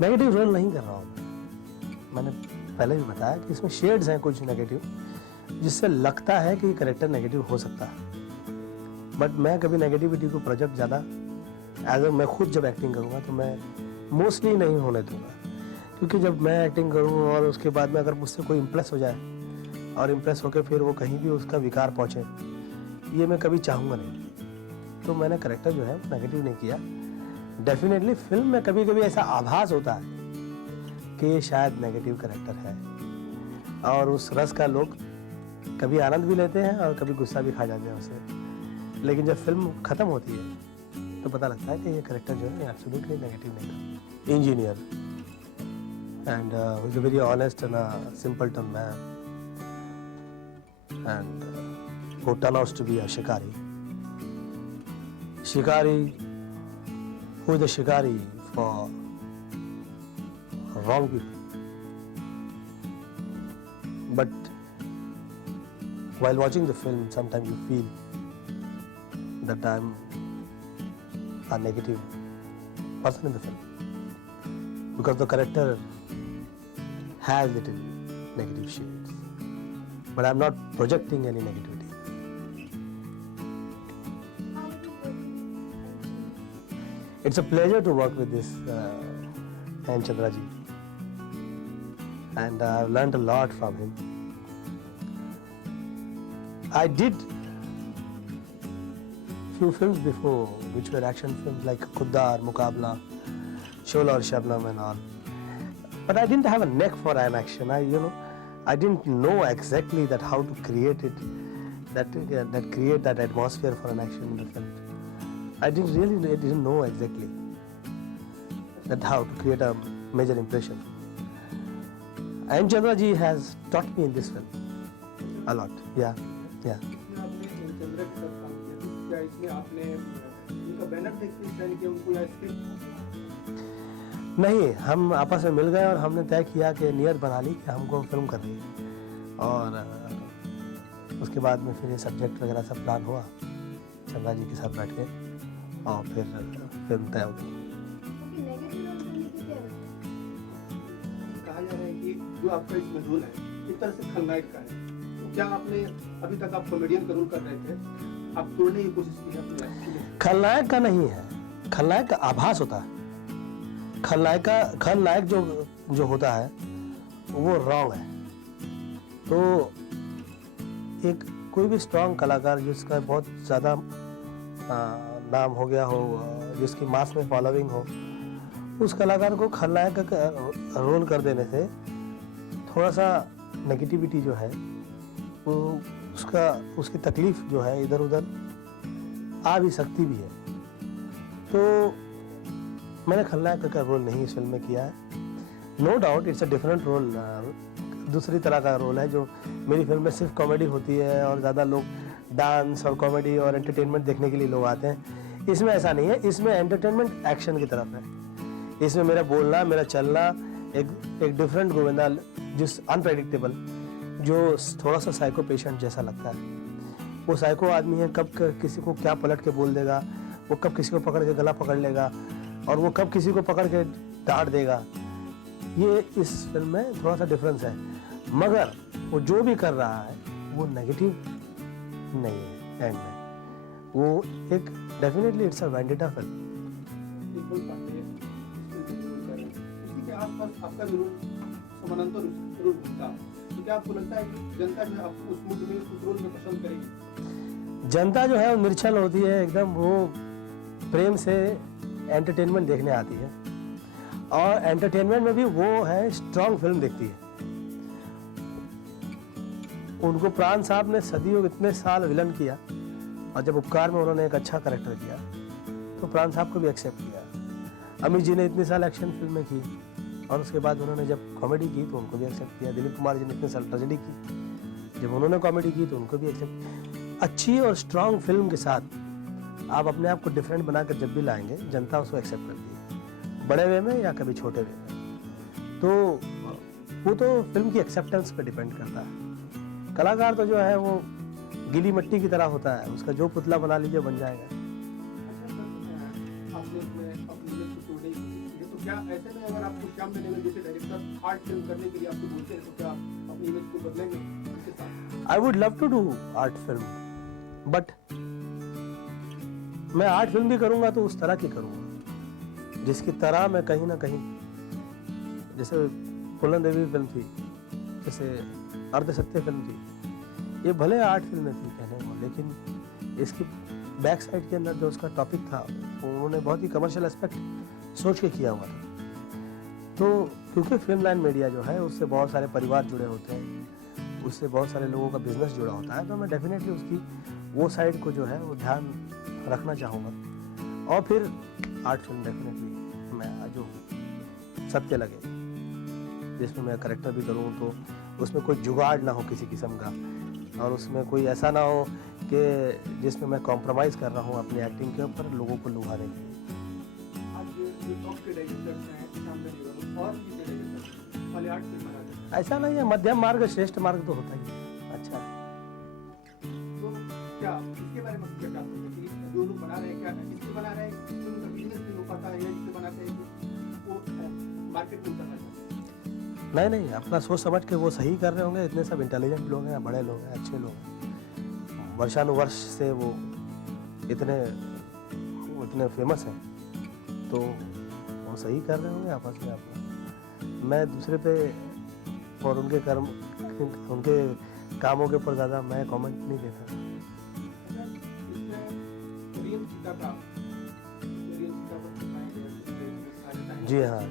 Negative role नहीं कर रहा हूँ मैंने पहले भी बताया कि इसमें शेड्स हैं कुछ नेगेटिव, जिससे लगता है कि ये कैरेक्टर नेगेटिव हो सकता है, बट मैं कभी नेगेटिविटी को प्रोजेक्ट ज़्यादा मैं खुद जब एक्टिंग करूँगा तो मैं मोस्टली नहीं होने दूंगा, क्योंकि जब मैं एक्टिंग करूँ और उसके बाद में अगर मुझसे कोई इम्प्रेस हो जाए और इम्प्रेस होकर फिर वो कहीं भी उसका विकार पहुँचे, ये मैं कभी चाहूँगा नहीं। तो मैंने कैरेक्टर जो है नेगेटिव नहीं किया। डेफिनेटली फिल्म में कभी कभी ऐसा आभास होता है कि ये शायद नेगेटिव कैरेक्टर है, और उस रस का लोग कभी आनंद भी लेते हैं और कभी गुस्सा भी खा जाते हैं उसे, लेकिन जब फिल्म ख़त्म होती है तो पता लगता है कि ये कैरेक्टर जो है एब्सोल्युटली नेगेटिव नहीं था। Engineer and he is a very honest and simple turn man, and who turns out to be a shikari. Who is the shikari for wrong people. But while watching the film, sometimes you feel that I'm a negative person in the film, because the character has little negative shades, but I'm not projecting any negativity. It's a pleasure to work with this Chandra ji, and I've learned a lot from him. I did few films before which were action films like Khuddar, Muqabla, Shola aur Shabnam and all, but I didn't have a neck for an action. I didn't know exactly that how to create it, that create that atmosphere for an action in the film. I didn't know exactly that how to create a major impression. And Chandra ji has taught me in this film a lot. Yeah. नहीं, हम आपस में मिल गए और हमने तय किया कि नियत बना ली कि हमको फिल्म करनी है, और उसके बाद में फिर ये सब्जेक्ट वगैरह सब प्लान हुआ चंद्रा जी के साथ बैठ के, और फिर फिल्म तय हो गई। कहा जा रहा है कि जो आपका इसमें रोल है एक तरह से खलनायक का है, तो क्या आपने अभी तक आप कॉमेडियन का रोल कर रहे थे, आप तोड़ने की कोशिश की अपने? खलनायक का नहीं है, खलनायक का आभास होता है। खलनायक जो होता है वो रॉन्ग है। तो एक कोई भी स्ट्रॉन्ग कलाकार जिसका बहुत ज़्यादा नाम हो गया हो, जिसकी मास में फॉलोइंग हो, उस कलाकार को खलनायक का रोल कर देने से थोड़ा सा नेगेटिविटी जो है वो उसकी तकलीफ जो है इधर उधर आ भी सकती भी है। तो मैंने खलनायक का रोल नहीं इस फिल्म में किया है। No doubt it's a different role, दूसरी तरह का रोल है। जो मेरी फिल्म में सिर्फ कॉमेडी होती है और ज़्यादा लोग डांस और कॉमेडी और एंटरटेनमेंट देखने के लिए लोग आते हैं, इसमें ऐसा नहीं है। इसमें एंटरटेनमेंट एक्शन की तरफ है। इसमें मेरा बोलना, मेरा चलना एक डिफरेंट गोविंदा, जिस अनप्रेडिक्टेबल, जो थोड़ा सा साइको पेशेंट जैसा लगता है। वो साइको आदमी है, कब किसी को क्या पलट के बोल देगा, वो कब किसी को पकड़ के गला पकड़ लेगा, और वो कब किसी को पकड़ के डांट देगा। ये इस फिल्म में थोड़ा सा डिफरेंस है, मगर वो जो भी कर रहा है वो नेगेटिव नहीं है एंड में। वो एक डेफिनेटली इट्स अ वेंडिटा फिल्म। आपका जरूर समानांतर जरूर होता है, तो क्या आपको लगता है कि जनता जो है आपको उस मूड में, उस रोल में पसंद करेगी? जनता जो है वो निर्छल होती है एकदम, वो प्रेम से एंटरटेनमेंट देखने आती है, और एंटरटेनमेंट में भी वो है स्ट्रॉन्ग फिल्म देखती है। उनको प्राण साहब ने सदियों इतने साल विलन किया, और जब उपकार में उन्होंने एक अच्छा कैरेक्टर किया तो प्राण साहब को भी एक्सेप्ट किया। अमित जी ने इतने साल एक्शन फिल्में की, और उसके बाद उन्होंने जब कॉमेडी की तो उनको भी एक्सेप्ट किया। दिलीप कुमार जी ने इतने साल ट्रेजेडी की, जब उन्होंने कॉमेडी की तो उनको भी एक्सेप्ट। अच्छी और स्ट्रॉन्ग फिल्म के साथ आप अपने आप को डिफरेंट बनाकर जब भी लाएंगे, जनता उसको एक्सेप्ट करती है, बड़े वे में या कभी छोटे वे में। तो वो तो फिल्म की एक्सेप्टेंस पे डिपेंड करता है। कलाकार तो जो है वो गीली मिट्टी की तरह होता है, उसका जो पुतला बना लीजिए बन जाएगा। आपने अपने तो क्या ऐसे में अगर आपको श्याम बेनेगल जैसे डायरेक्टर आर्ट फिल्म करने के लिए आपको बोलते हैं तो क्या आप अपनी इमेज को बदलेंगे उसके साथ? I would love to do art film, but मैं आर्ट फिल्म भी करूंगा तो उस तरह की करूंगा जिसकी तरह मैं कहीं ना कहीं, जैसे फूलन देवी फिल्म थी, जैसे अर्धसत्य फिल्म थी, ये भले आर्ट फिल्में थी कहने को, लेकिन इसकी बैक साइड के अंदर जो उसका टॉपिक था उन्होंने बहुत ही कमर्शियल एस्पेक्ट सोच के किया हुआ था। तो क्योंकि फिल्म लाइन मीडिया जो है उससे बहुत सारे परिवार जुड़े होते हैं, उससे बहुत सारे लोगों का बिजनेस जुड़ा होता है, तो मैं डेफिनेटली उसकी वो साइड को जो है वो ध्यान रखना चाहूँगा। और फिर आर्ट फिल्म डेफिनेटली मैं जो सत्य लगे, जिसमें मैं करेक्टर भी करूँ तो उसमें कोई जुगाड़ ना हो किसी किस्म का, और उसमें कोई ऐसा ना हो कि जिसमें मैं कॉम्प्रोमाइज़ कर रहा हूँ अपनी एक्टिंग के ऊपर लोगों को लुभाने के लिए। आज जो टॉप के डायरेक्टर्स हैं श्याम बेनेगल और भी डायरेक्टर्स वाले आर्ट फिल्म बनाते हैं, ऐसा नहीं है, मध्यम मार्ग श्रेष्ठ मार्ग तो होता ही है। अच्छा, तो क्या इसके बारे में क्या चाहते हैं कि जो लोग बना रहे हैं क्या इससे बना रहे हैं कि उनका बिजनेस भी हो पाता है या इससे बनाते हैं कि वो मार्केट में उतरना चाहते हैं? नहीं, अपना सोच समझ के वो सही कर रहे होंगे। इतने सब इंटेलिजेंट लोग हैं, बड़े लोग हैं, अच्छे लोग हैं, वर्षानुवर्ष से वो इतने फेमस हैं, तो वो सही कर रहे होंगे आपस में अपना। मैं दूसरे पे और उनके कर्म, उनके कामों के ऊपर ज़्यादा मैं कमेंट नहीं देता। जी हाँ,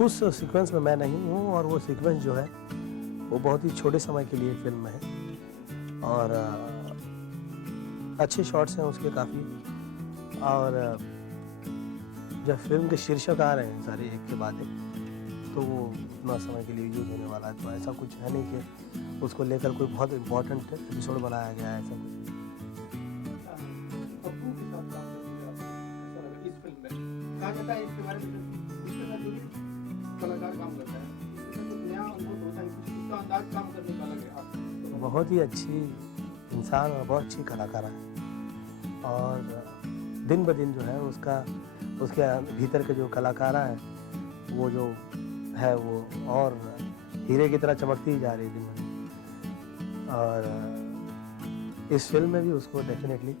उस सीक्वेंस में मैं नहीं हूँ, और वो सीक्वेंस जो है वो बहुत ही छोटे समय के लिए फिल्म है, और अच्छे शॉट्स हैं उसके काफ़ी, और जब फिल्म के शीर्षक आ रहे हैं सारे एक के बाद एक, तो वो उतना समय के लिए यूज होने वाला है, तो ऐसा कुछ है नहीं कि उसको लेकर कोई बहुत इम्पोर्टेंट एपिसोड बनाया गया है, ऐसा कुछ। कहा जाता है इसके बारे में इसके साथ जो भी कलाकार काम करता है इसमें कुछ नया अनुभव होता है, उसका अंदाज काम करने का अलग है। आप बहुत ही अच्छी इंसान और बहुत अच्छी कलाकार है, और दिन ब दिन जो है उसके भीतर के जो कलाकारा है वो जो है वो और हीरे की तरह चमकती ही जा रही है दिन ब दिन। और इस फिल्म में भी उसको डेफिनेटली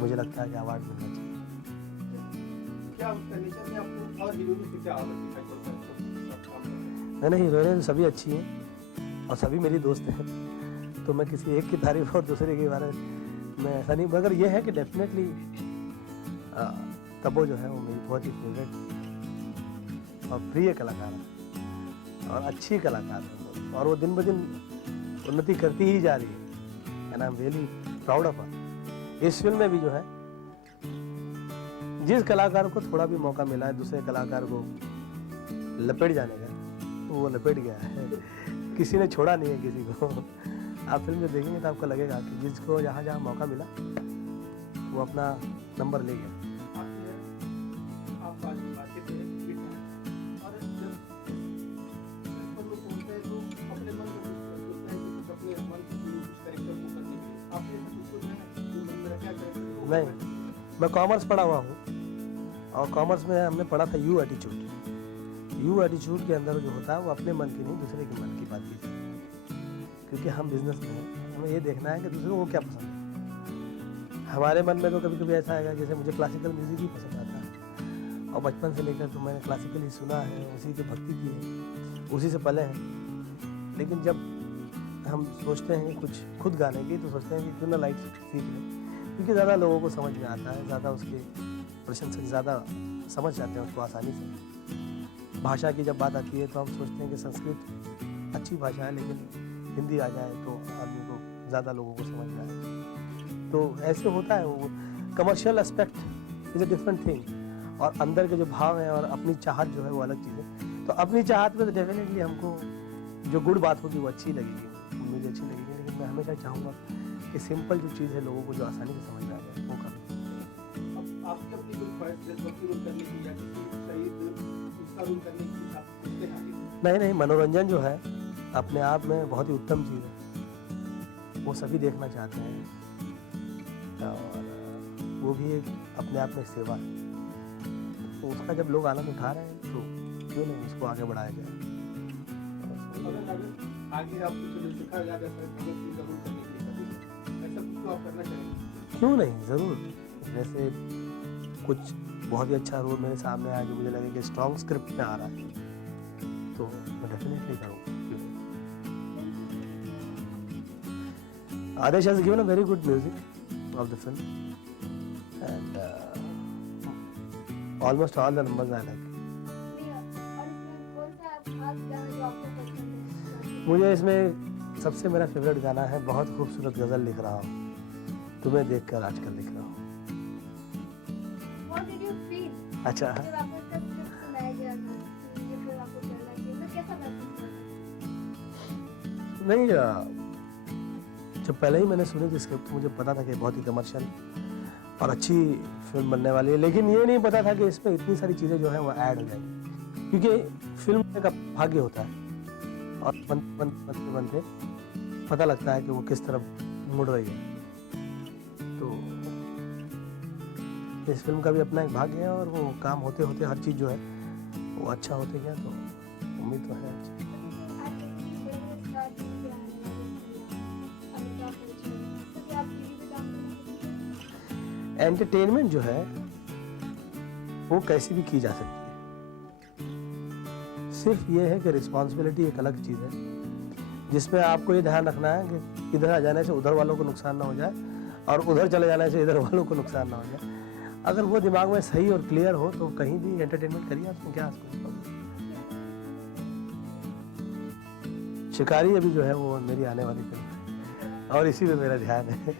मुझे लगता है कि अवार्ड मिलना चाहिए। क्या उसका नेचर में आपको और हीरोइन से क्या अलग दिखाई पड़ता है? नहीं, हीरोइन सभी अच्छी हैं और सभी मेरी दोस्त हैं, तो मैं किसी एक की तारीफ और दूसरे के बारे में ऐसा नहीं, मगर ये है कि डेफिनेटली तब्बो जो है वो मेरी बहुत ही फेवरेट और प्रिय कलाकार है और अच्छी कलाकार है, और वो दिन ब दिन उन्नति करती ही जा रही है, and I am really proud of her. इस फिल्म में भी जो है जिस कलाकार को थोड़ा भी मौका मिला है दूसरे कलाकार को लपेट जाने का, तो वो लपेट गया है, किसी ने छोड़ा नहीं है किसी को। आप फिल्म में देखेंगे तो आपको लगेगा कि जिसको जहाँ जहाँ मौका मिला वो अपना नंबर ले गया। नहीं, मैं कॉमर्स पढ़ा हुआ हूँ, और कॉमर्स में हमने पढ़ा था यू एटीट्यूड के अंदर जो होता है वो अपने मन की नहीं दूसरे के मन की बात की, क्योंकि हम बिजनेस में हैं, हमें ये देखना है कि दूसरे को क्या पसंद है। हमारे मन में तो कभी कभी ऐसा आएगा, जैसे मुझे क्लासिकल म्यूज़िक ही पसंद आता है, और बचपन से लेकर तो मैंने क्लासिकल ही सुना है, उसी की भक्ति की है, उसी से पले हैं। लेकिन जब हम सोचते हैं कि कुछ खुद गाने की, तो सोचते हैं कि क्यों ना लाइट सीख लें, क्योंकि ज़्यादा लोगों को समझ में आता है, ज़्यादा उसके प्रशंसक ज़्यादा समझ जाते हैं उसको आसानी से। भाषा की जब बात आती है तो हम सोचते हैं कि संस्कृत अच्छी भाषा है, लेकिन हिंदी आ जाए तो आदमी को ज़्यादा लोगों को समझ में आए, तो ऐसे होता है। वो commercial aspect is a different thing, और अंदर के जो भाव हैं और अपनी चाहत जो है वो अलग चीज़ है। तो अपनी चाहत में तो डेफिनेटली हमको जो गुड बात होगी वो अच्छी लगेगी, मुझे अच्छी लगेगी, लेकिन मैं हमेशा चाहूँगा कि सिंपल जो चीज़ है लोगों को जो आसानी से समझ में आ जाए वो करें। आपकी अपनी कोई ख्वाहिश देशभक्ति रोल करने की या किसी शहीद उसका रोल करने की आप सोचते हैं? नहीं, मनोरंजन जो है अपने आप में बहुत ही उत्तम चीज़ है, वो सभी देखना चाहते हैं, और वो भी एक अपने आप में सेवा है। तो उसका जब लोग आनंद उठा रहे हैं तो क्यों नहीं उसको आगे बढ़ाया जाए। अगर आगे आप कुछ लिखा जा सकता है भगत सिंह जरूर करने के लिए कभी ऐसा कुछ तो आप करना चाहेंगे? क्यों नहीं, ज़रूर। जैसे कुछ बहुत ही अच्छा रोल मेरे सामने आया जो मुझे लगे कि स्ट्रॉन्ग स्क्रिप्ट में आ रहा है तो मैं डेफिनेटली करूँगा। Adesh has given a very good music of the film and almost all the numbers I like. मुझे इसमें सबसे मेरा फेवरेट गाना है बहुत खूबसूरत गज़ल लिख रहा हूँ तुम्हें देखकर आजकल लिख रहा हूँ। What did you feel? अच्छा जब आपको इसका script सुनाया गया था कि ये फिल्म आपको करना चाहिए तो कैसा महसूस हुआ? नहीं, जब पहले ही मैंने सुनी थी स्क्रिप्ट मुझे पता था कि बहुत ही कमर्शियल और अच्छी फिल्म बनने वाली है, लेकिन ये नहीं पता था कि इसमें इतनी सारी चीज़ें जो हैं वो ऐड हो जाएंगी, क्योंकि फिल्म का भाग्य होता है और बनते बनते पता लगता है कि वो किस तरफ मुड़ रही है। तो इस फिल्म का भी अपना एक भाग्य है और वो काम होते होते हर चीज़ जो है वो अच्छा होते गया, तो उम्मीद तो है अच्छी। आज इतनी बड़े स्टार की आने वाले अमिताभ बच्चन तो क्या आप टीवी पे काम करेंगे? एंटरटेनमेंट जो है वो कैसी भी की जा सकती है, सिर्फ ये है कि रिस्पॉन्सिबिलिटी एक अलग चीज़ है जिसमें आपको ये ध्यान रखना है कि इधर आ जाने से उधर वालों को नुकसान ना हो जाए और उधर चले जाने से इधर वालों को नुकसान ना हो जाए। अगर वो दिमाग में सही और क्लियर हो तो कहीं भी एंटरटेनमेंट करिए, उसमें क्या शिकारी अभी जो है वो मेरी आने वाली फिल्म है और इसी में मेरा ध्यान है।